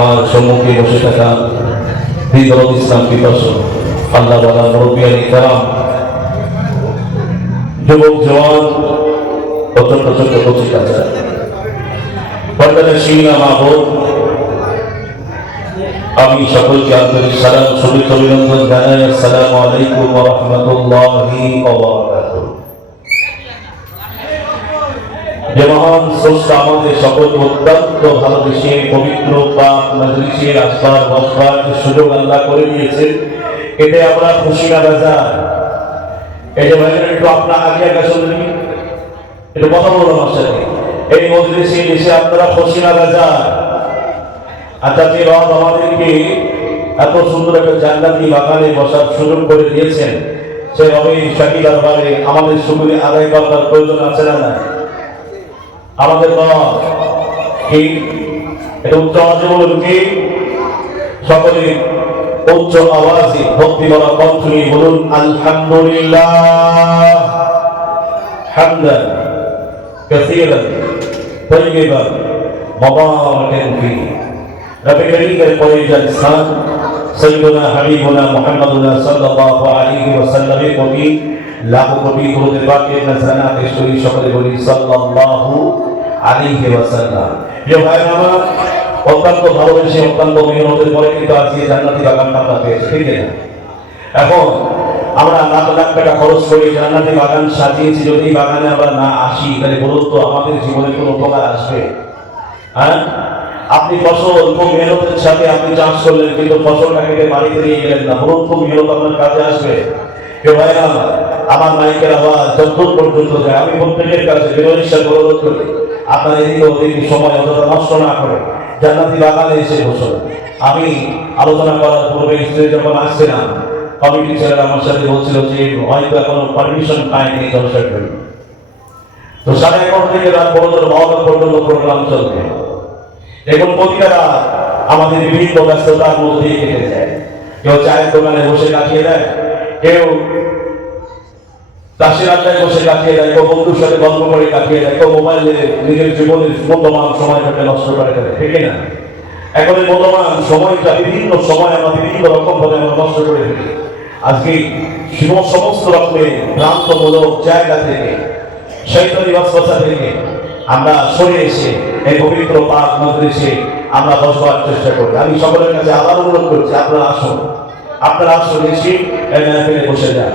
আমার সম্মুখে বসে থাকা হৃদয় ইসলাম পিপাস আল্লাহ বালা মুরব্বিয়ানি কালাম, যুবক জওয়ান, অত্যন্ত ছোট্ট কচি কাছা পর্দাটা সিংলা মাহবুব আমি সকলকে আন্তরিক সালাম, শুভেচ্ছা, অভিনন্দন জানাই। আসসালামু আলাইকুম ওয়া রাহমাতুল্লাহি ওয়া বারাকাতুহু। যে আমাদের সকলকে অত্যন্ত ভালোবেসে, পবিত্র মজলিসে আসবার, বসবার সুযোগ আল্লাহ করে দিয়েছেন, এতে আমরা খুশি না বাজার। এই যে একটু আপনার আগে আগে শুনলেন একটু কথা বলুন আমার সাথে। এই মজলিসে আপনারা খুশি না বাজার। আচ্ছা যে রব আমাদেরকে এত সুন্দর একটা জান্নাতি বাগানে বসার সুযোগ করে দিয়েছেন সে আমাদের সুবিধে আদায় করার প্রয়োজন আছে না না আমাদের রব কি এটা উচ্চ আওয়াজে বলুন কি সকলে উচ্চ আওয়াজে ভক্তি বলা কণ্ঠ নিয়ে বলুন আলহামদুলিল্লাহ হামদান কাসীরান طيبا مباركا فيه رب كريم القريش الإسلام سيدنا حبيبنا محمدنا صلى الله عليه وسلم কবি লাখ কোটি করতে পাকে নজরানা ঈশ্বরী সকলে বলি সাল্লাল্লাহু আলাইহি ওয়াসাল্লাম। প্রিয় ভাই আমার অত্যন্ত ভালোবেসে অত্যন্ত মেহনতের পরে কিন্তু আজ এই জান্নাতি বাগানটা আমরা পেয়েছি ঠিক না এখন আমরা লাখ লাখ টাকা খরচ করে জান্নাতি বাগান সাজিয়েছি, যদি বাগানে আমরা না আসি, তাহলে বলুন তো আমাদের জীবনে কোনো উপকার আসবে? হ্যাঁ? আপনি ফসল খুব মেহনতের সাথে আপনি চাষ করলেন, কিন্তু ফসলটা কেটে বাড়িতে নিয়ে গেলেন না। বলুন খুব মেহনত আপনার কাজে আসবে? কেউ ভাই আমার মাইকের আওয়াজ যতদূর পর্যন্ত যায়, আমি প্রত্যেকের কাছে বিনয়িষ্ঠা অনুরোধ করি। আপনার এদিকে ওদিকে সময় অতটা নষ্ট না করে জান্নাতি বাগানে এসে বসুন। আমি আলোচনা করার পূর্বে স্ত্রী যখন আসছিলাম, কমিটি ছেলেরা আমার সাথে বলছিল যে, হয়তো এখনও পারমিশন পায়নি জলসার জন্য। তো সাড়ে এগারো থেকে রাত পনেরো বারোটা পর্যন্ত প্রোগ্রাম চলবে। এখন প্রতিটা আমাদের বিভিন্ন ব্যস্ততার মধ্যে কেটে যায়। কেউ চায়ের দোকানে বসে কাটিয়ে দেয়, কেউ চাষের আড্ডায় বসে কাটিয়ে দেয় কেউ বন্ধুর সাথে গল্প করে কাটিয়ে দেয় কেউ মোবাইলে নিজের জীবনের মূল্যবান সময়টাকে নষ্ট করে দেয় ঠিক না? এখন এই মূল্যবান সময়টা বিভিন্ন সময় আমরা বিভিন্ন রকম ভাবে আমরা নষ্ট করে ফেলি। আজকে সমস্ত রকমের ভ্রান্তমূলক জায়গা থেকে, শৈতনী বাসবাসা থেকে আমরা সরে এসে, এই পবিত্র পাক মজলিসে আমরা বসবার চেষ্টা করি। আমি সকলের কাছে আবার অনুরোধ করছি, আপনারা আসুন। আপনারা আসুন, এসে বসে যান।